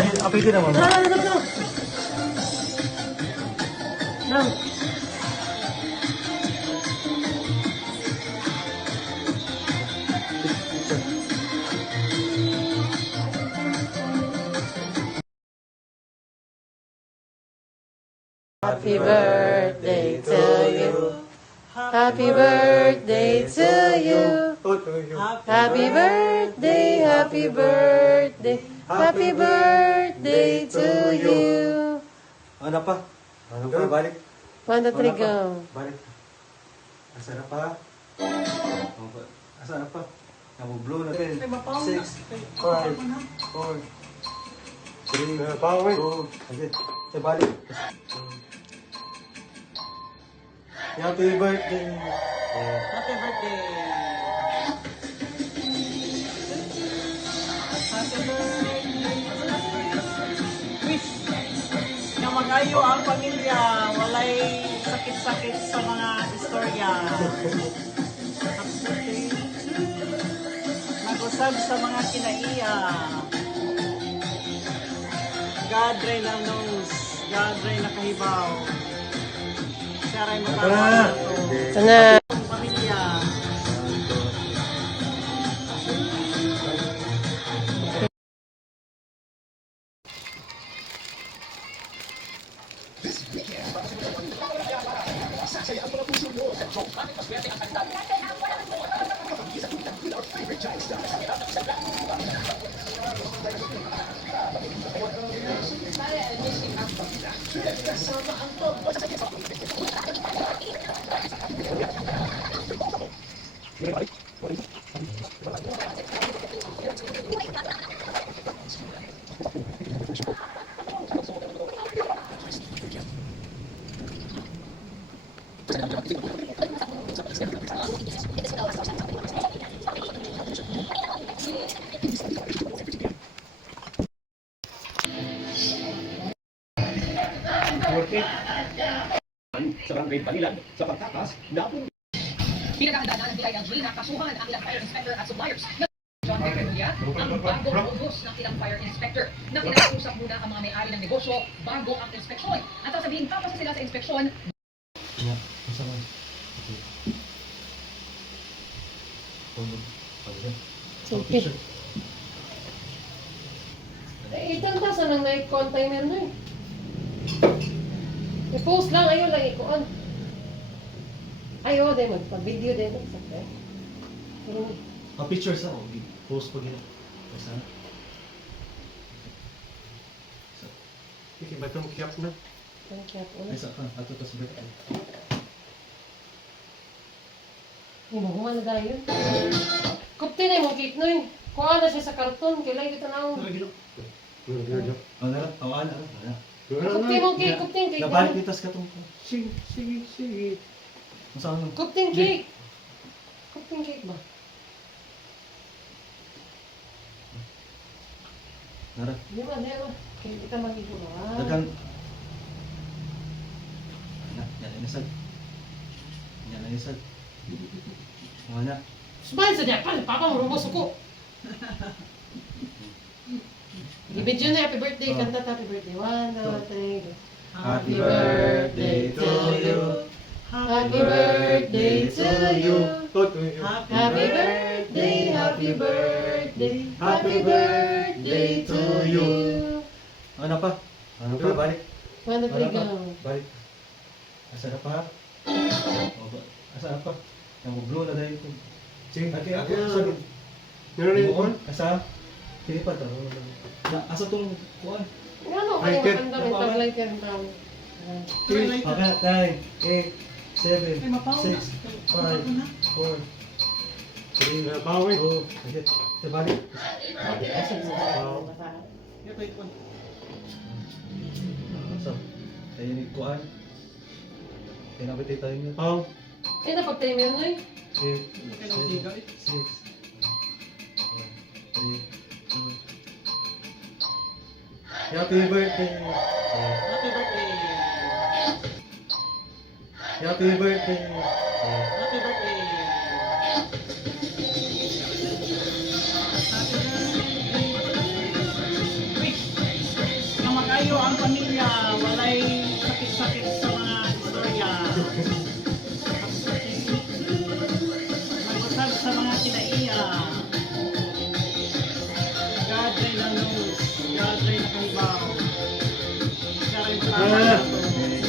Apitin naman. No. Happy birthday to you. Happy birthday to you. Happy birthday, happy birthday. Happy birthday to you. Ano pa? Ano pa? Balik. 1, 2, 3, go. Balik. Asa na pa? Asa na pa? Nabu-blow na din. 6, 5, 4, 3, 2, agad. Balik. Happy birthday. Happy birthday! Happy birthday! Wish na magayo ang pamilya, walay sakit-sakit sa mga istorya. Happy birthday! Mag-usab sa mga kinaiya. God ray na knows, God ray nakahibaw. Siya ray matawag ito. Ito na. Ang pamilya. Sa barangay Panilan, sa pagtakas, Pinaghahandaan ng DILG na kasuhan ang ilang fire inspector at suppliers. John Reculia, ang bagong utos ng ilang fire inspector na pinag-usap muna ang mga may-ari ng negosyo bago ang inspeksyon. At sasabihin, papasa sila sa inspeksyon. Sige. Itang tasa nang container na eh. I-post lang, ayun lang ikuan. Ayaw din, magpa-video din. Sakit. Picture sa post pa gina. Asa? Iki ba tong kiyap na? Ang kiyap ulit. Asa ka? Ato tas birthday. Hinuhungan na tayo. Kupti na yung cake na eh. Kuha na siya sa karton. Kailan kita na ako. Ano na? Tawaan na. Kupti mong cake. Kupti yung cake. Nabalik nitas ka tong. Sige. Masama mo. Kupti yung cake. Kupti yung cake ba? Nara. Di ba? Kaya kita magigulaw. Dagan. Yan na isag. Wala. Smile sa diya. Papa mo rumos ako. I-video na happy birthday. Kanta happy birthday. 1, 2, 3, go. Happy birthday to you. Happy birthday to you. Happy birthday, happy birthday, happy birthday to you. Ano pa? Balik. 1, 2, 3, go. Balik. Asa na pa? Asa na pa? Nabu-blow na dahil ko. Sige, ako sabi. Meron asa? Pili pa to. Asa tong kuan? Ano kayo maganda may taglay ka rin tao. Okay, 9, 8, 7, 6, 5, 4, 3, 2, agad. Balik. Asa na sa Ito ito. So, kayo ni kuan. Pinabitay tayo niya. Eh, napag-timer na eh. 8, 7, 6, 3, 2. Happy birthday! Happy birthday! Happy birthday! Happy birthday! Wish nakahibaw. Siya rin Ah, matapang.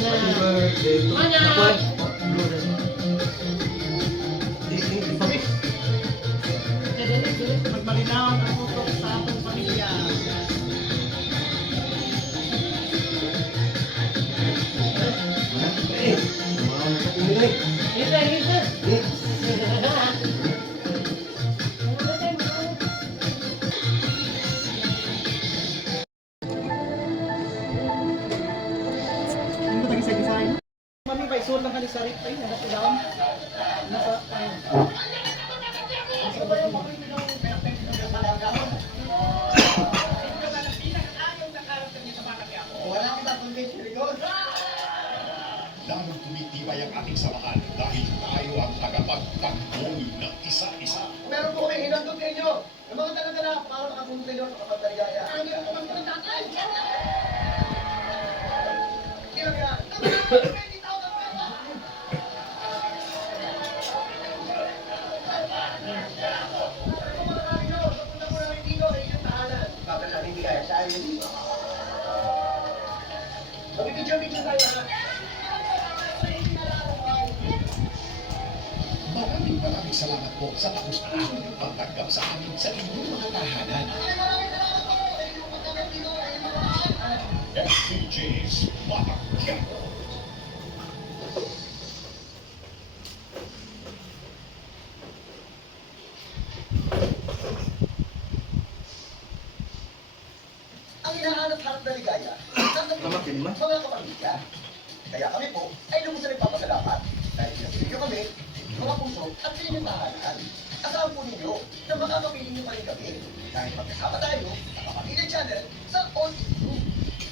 happy birthday to Mana? Apoy. Blue na. Ipabis. Magmalinaw ang utok sa atong pamilya. Eh, mga kapinigay. Ito, ito. Ano ba tayo sa design? Mami, ba isuot lang ka ni Sarit ay nasa down. Nasa ayun. Lalong tumitibay ang ating samahan dahil tayo ang tagapagtanggol ng isa-isa. Meron po kami hinandog sa inyo. Yung mga dala-dala para makapunta kayo sa kapagdaligaya. Ano yung mga tatay? Kailan yan? 20,000 pesos! Kung mga kami nyo, napunta mo namin dito sa inyong tahanan. Bakit natin hindi kaya sa amin dito? Mag-video-video tayo ha. Maraming salamat po sa tapos-ahang pagtanggap sa amin sa inyong mga tahanan. FPJ's Batang Quiapo. Ang hinahanap-hanap na ligaya ng mga kapamilya. Kaya kami po ay lubos na nagpapasalamat dahil pinapili kami, mga puso at pinimitahanan. Asahan po ninyo na makakapili niyo pa rin kami dahil magkasama tayo sa Kapamilya Channel sa OTV.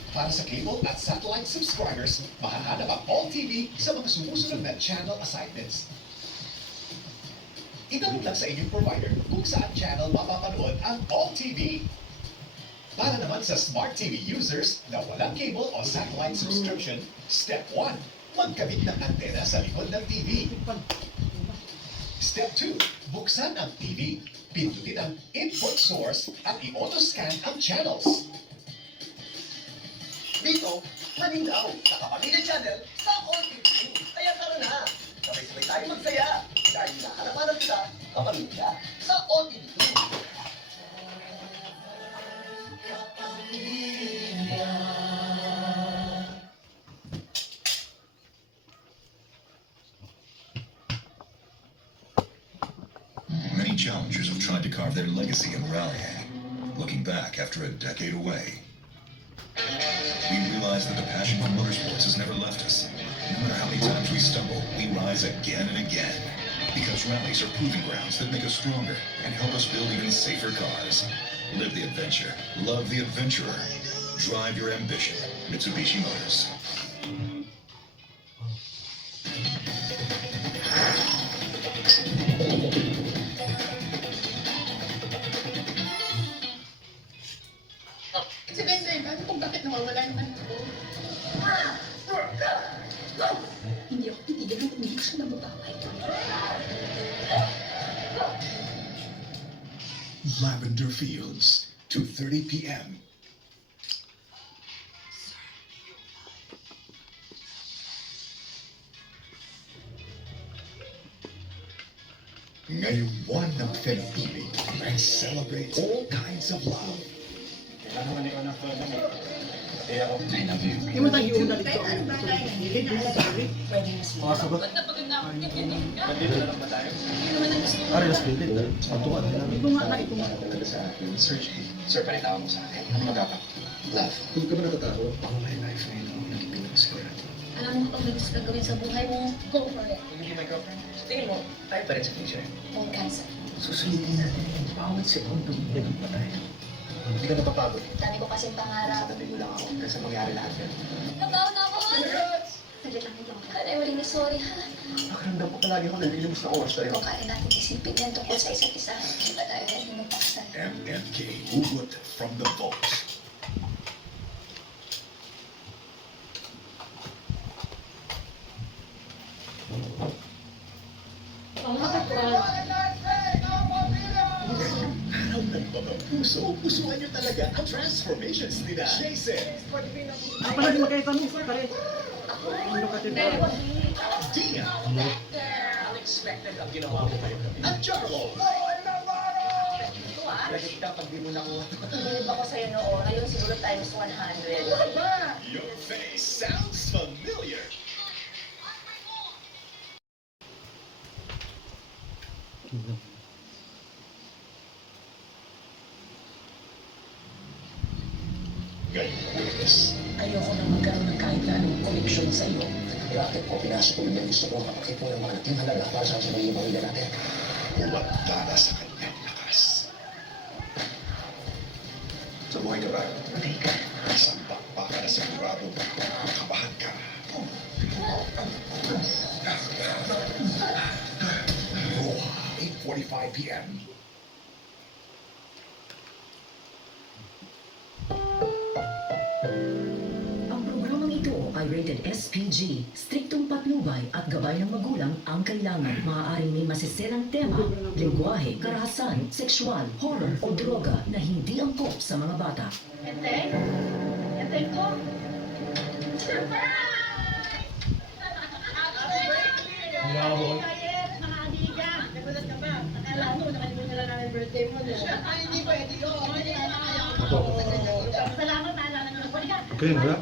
Para sa cable at satellite subscribers, mahahanap ang All TV sa mga sumusunod na channel assignments. Itanong lang sa inyong provider kung saan channel mapapanood ang All TV. Para naman sa Smart TV users na walang cable o satellite subscription, Step 1, magkabit ng antena sa likod ng TV. Step 2, buksan ang TV. Pindutin ang input source at i-auto-scan ang channels. Dito, malinaw sa Kapamilya Channel sa OTV. Kaya tara na, sabay-sabay tayo magsaya dahil nahanap-hanap kita, Kapamilya, sa OTV. Many challengers have tried to carve their legacy in rallying. Looking back after a decade away, we realize that the passion for motorsports has never left us. No matter how many times we stumble, we rise again and again. Because rallies are proving grounds that make us stronger and help us build even safer cars. Live the adventure. Love the adventurer. Drive your ambition. Mitsubishi Motors. Si Benden, ano kung bakit nawawala yung anak ko? Hindi ako titigil hanggang hindi ko siya nababaway. Lavender Fields, 2:30 p.m. Ngayong buwan ng Feb-ibig, let's celebrate all kinds of love. I love you. Hindi mo tayo iuna dito. Hindi mo sabi. Mga sagot. Ba't napagod na ako? Nandito na lang ba tayo? Hindi naman ang gusto ko. Ari, nas pilit. Patukan na namin. Talaga sa akin, Sir Jay. Sir, palitawag mo sa akin. Ano magagawa? Love. Kung ka ba natatakot? Ang my life ngayon ako naging pinakasigurado. Alam mo kung may gusto ka gawin sa buhay mo, go for it. Will you be my girlfriend? Tingin mo, tayo pa rin sa future. Huwag cancer. Susulitin natin yung bawat segundo ng patay. Hindi ka napapagod. Dami ko kasing pangarap. Sabi mo lang ako kasi mangyari lahat yan. Nagawa na ako, hon! Saglit lang ito. Kaya mo rin na sorry, ha? Pakiramdam ko palagi ako nalilimos na oras tayo. Kung kaya natin isipin yan tungkol sa isa't isa, hindi ba tayo rin magpakasal? MNK Hugot from the vault. Ang makatuan. Araw ng Puso-pusuan niyo talaga ang transformations nila. Jason, Pala di makita mo sa pare. Ano ka tinatawag? Dia, Unexpected ang ginawa mo kayo. at Charles. Lagi ka pag di mo nakuha. Bilib ako sa'yo noon. Ngayon siguro times 100. Your face sounds familiar. Gayos. Ayoko na magkaroon ng kahit na anong connection sa iyo. Bakit po pinasok ko yung gusto ko kapakit mo ng mga nating halaga para sa sabihin mo rin natin? Umatara sa kanyang lakas. Sa buhay ka ba? Patay ka. Isang bakbaka na sigurado. Kabahan ka. Roha, 8:45 p.m. Ang programang ito ay rated SPG, striktong patnubay at gabay ng magulang ang kailangan. Maaaring may masisirang tema, lingwahe, karahasan, sexual, horror o droga na hindi angkop sa mga bata. Ente? Ente ko? Hinahon. Mga amiga. Nagulat ka ba? Akala mo, nakalimutan na namin birthday mo. Ay, hindi pwede yun. Salamat, naalala nyo. Halika. Okay, wala.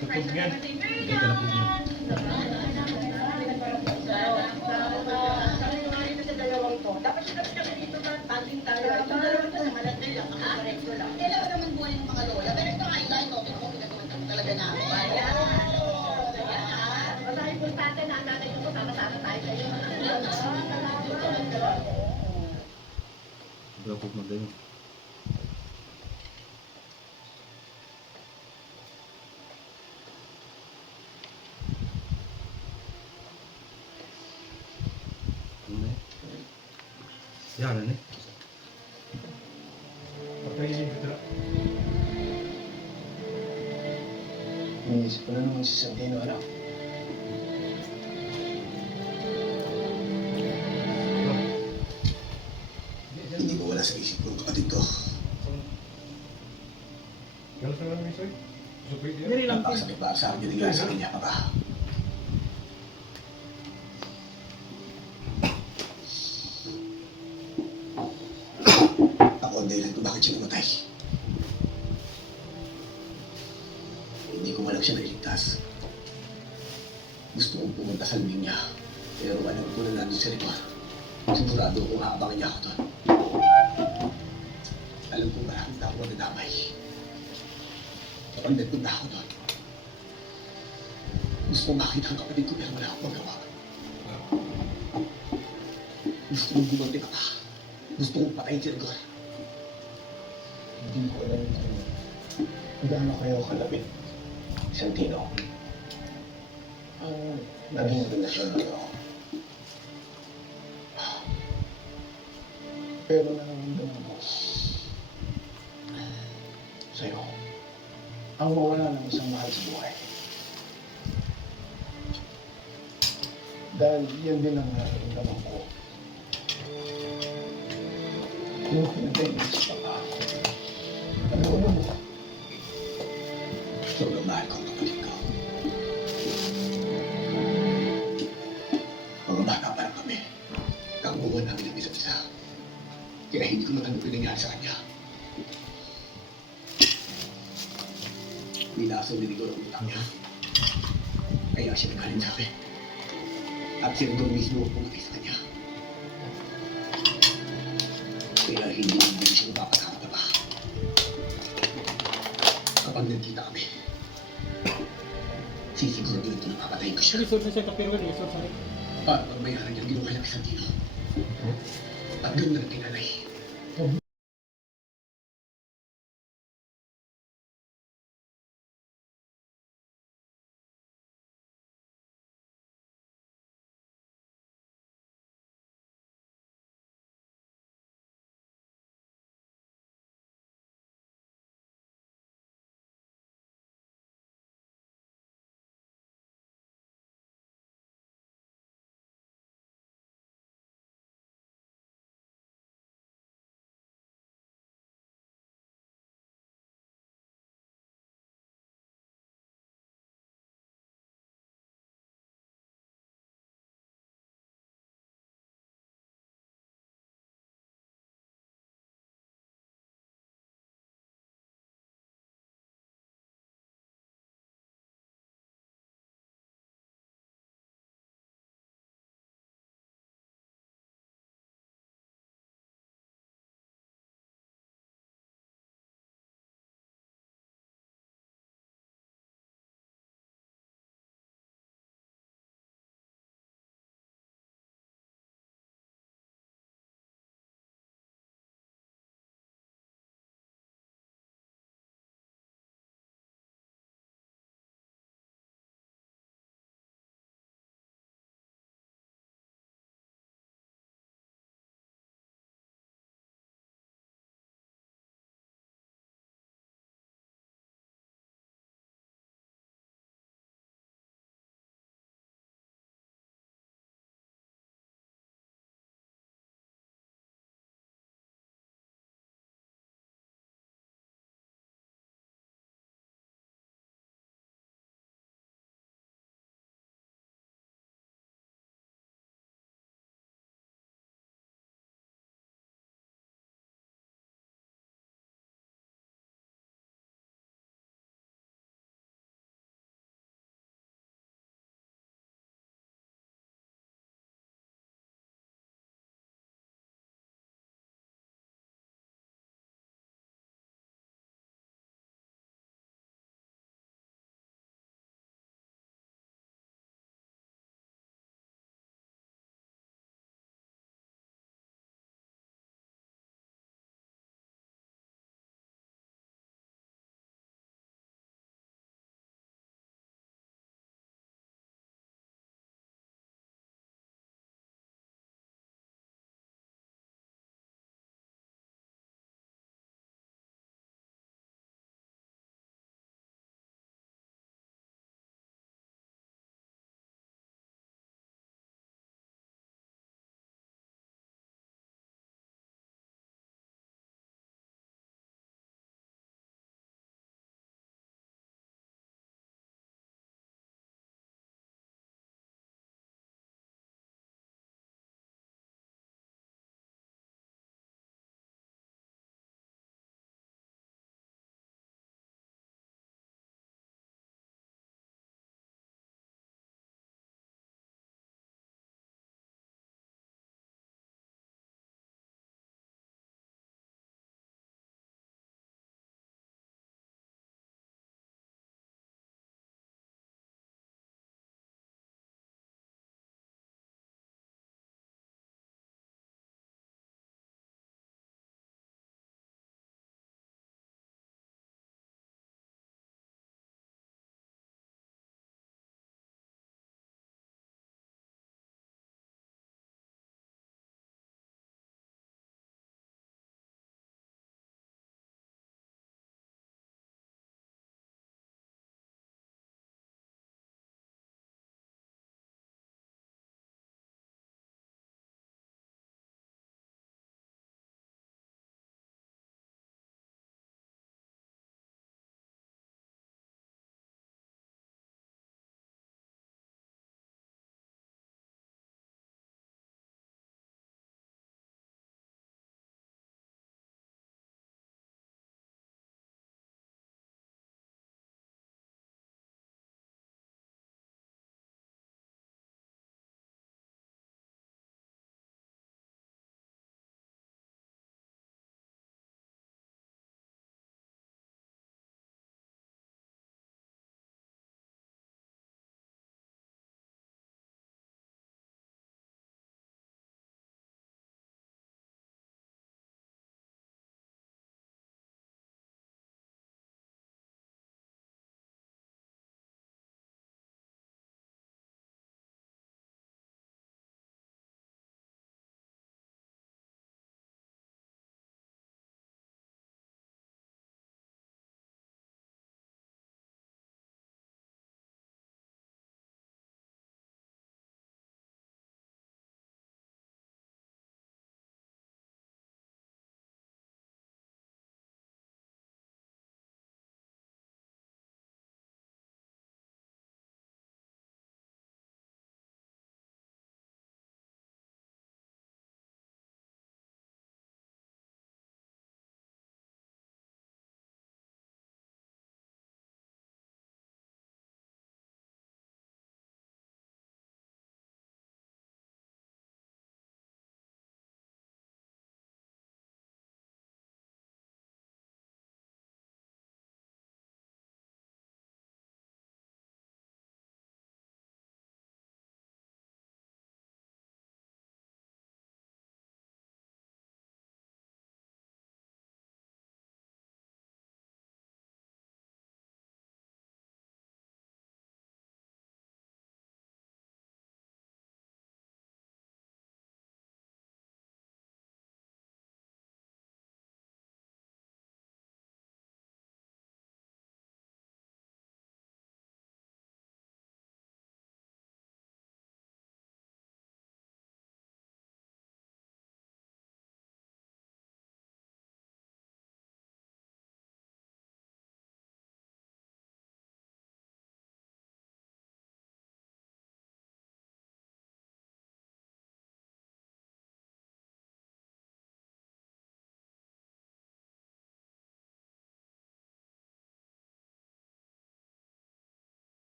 Tutugyan. Hindi ka na pugyan. Dapat siya kami dito ba? Tanding tayo. Itong dalawang to, malagay lang. Nakakorek ko lang. Kailangan naman buhay ng mga lola. Pero ito, highlight ko. Kung ginagawa talaga namin. Ayan. Basta importante na ang nanay ko. Sama-sama tayo kayo. Gapog mo din. Yan na eh. Patay yung bitra. Iniisip ko na naman si Santino, anak. Hindi ko wala sa isip ko ang kapatid ko. Galas na lang misoy. Supit yan. Dili lang. Napakasakit ba sa akin yung sa kanya, papa? Ako ang dahilan kung bakit siya namatay. Hindi ko malang siya nailigtas. Gusto kong pumunta sa luming niya. Pero alam ko na nandun sa likod. Sigurado kung haabangan niya ako doon. Alam ko maraming tao ang nadamay. Kapag nagpunta ako doon, gusto kong makita ang kapatid ko pero wala akong magawa. Gusto kong gumanti ka pa. Gusto kong patayin si Rigor. Hindi ko alam kung gaano kayo kalapit. Santino, ang naging relasyon nito. Pero nararamdaman ko Sa'yo, ang mawala ng isang mahal sa buhay. Dahil yan din ang nararamdaman ko. Yung pinatay mo sa papa. Ano mo? sobrang mahal ko ang kapatid ko. Mga bata pa lang kami. Kakuha namin ang isa't isa. Kaya hindi ko matanggap yung nangyari sa kanya. Nilaso ni Rigor ang utak niya. Kaya siya naghalin sa akin. At si Rigor mismo ang pumatay sa kanya. Kaya hindi siya mapapasama pa ba. Kapag nagkita kami, sisiguro ito na papatayin ko siya. Resort na siya kapirwan. Resort sa rin. Para magbayaran niya ang ginawa niya kay Santino. At ganoon na lang kinalay.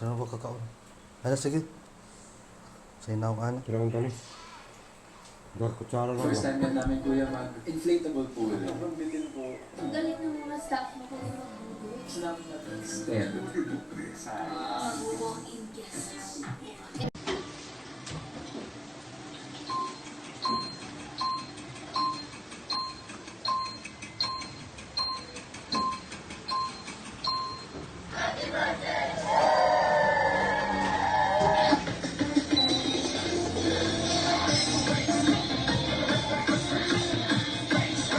Saan ko kakaon? Ano, sige. Sa inaw ka na. Kailangan ka ni. Dar kutsara lang. First time yan namin kuya mag-inflatable pool. Ang galing ng mga staff mo kung magbubuo. Salamat natin. Stand. Mag-walk-in guests.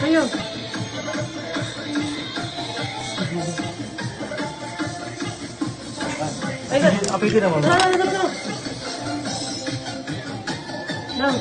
Ayun. Ayun. Apay din naman. Tara, tara, tara. Lang.